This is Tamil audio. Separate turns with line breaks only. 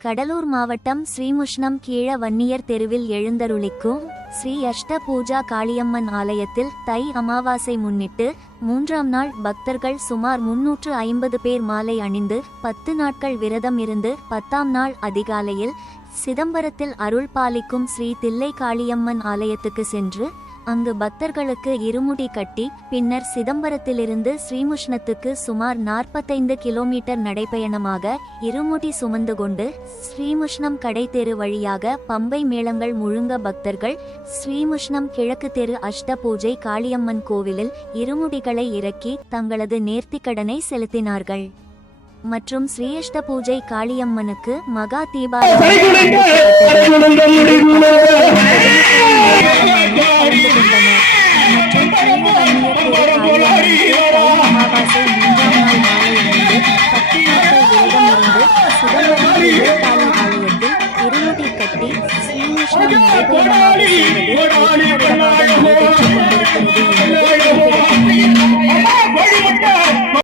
கடலூர் மாவட்டம் ஸ்ரீமுஷ்ணம் கீழ வன்னியர் தெருவில் எழுந்தருளிக்கும் ஸ்ரீ அஷ்ட பூஜா காளியம்மன் ஆலயத்தில் தை அமாவாசை முன்னிட்டு மூன்றாம் நாள் பக்தர்கள் சுமார் முன்னூற்று ஐம்பது பேர் மாலை அணிந்து பத்து நாட்கள் விரதம் இருந்து பத்தாம் நாள் அதிகாலையில் சிதம்பரத்தில் அருள் பாலிக்கும் ஸ்ரீ தில்லை காளியம்மன் ஆலயத்துக்கு சென்று அங்கு பக்தர்களுக்கு இருமுடி கட்டி பின்னர் சிதம்பரத்திலிருந்து ஸ்ரீமுஷ்ணத்துக்கு சுமார் நாற்பத்தைந்து கிலோமீட்டர் நடைபயணமாக இருமுடி சுமந்து கொண்டு ஸ்ரீமுஷ்ணம் கடை தெரு வழியாக பம்பை மேளங்கள் முழுங்க பக்தர்கள் ஸ்ரீமுஷ்ணம் கிழக்கு தெரு அஷ்ட பூஜை காளியம்மன் கோவிலில் இருமுடிகளை இறக்கி தங்களது நேர்த்திக்கடனை செலுத்தினார்கள். மற்றும் ஸ்ரீஅஷ்ட பூஜை காளியம்மனுக்கு மகா தீபாவளி இருமுடி கட்டி ஸ்ரீகிருஷ்ணன் நடைபயணமாக சென்றது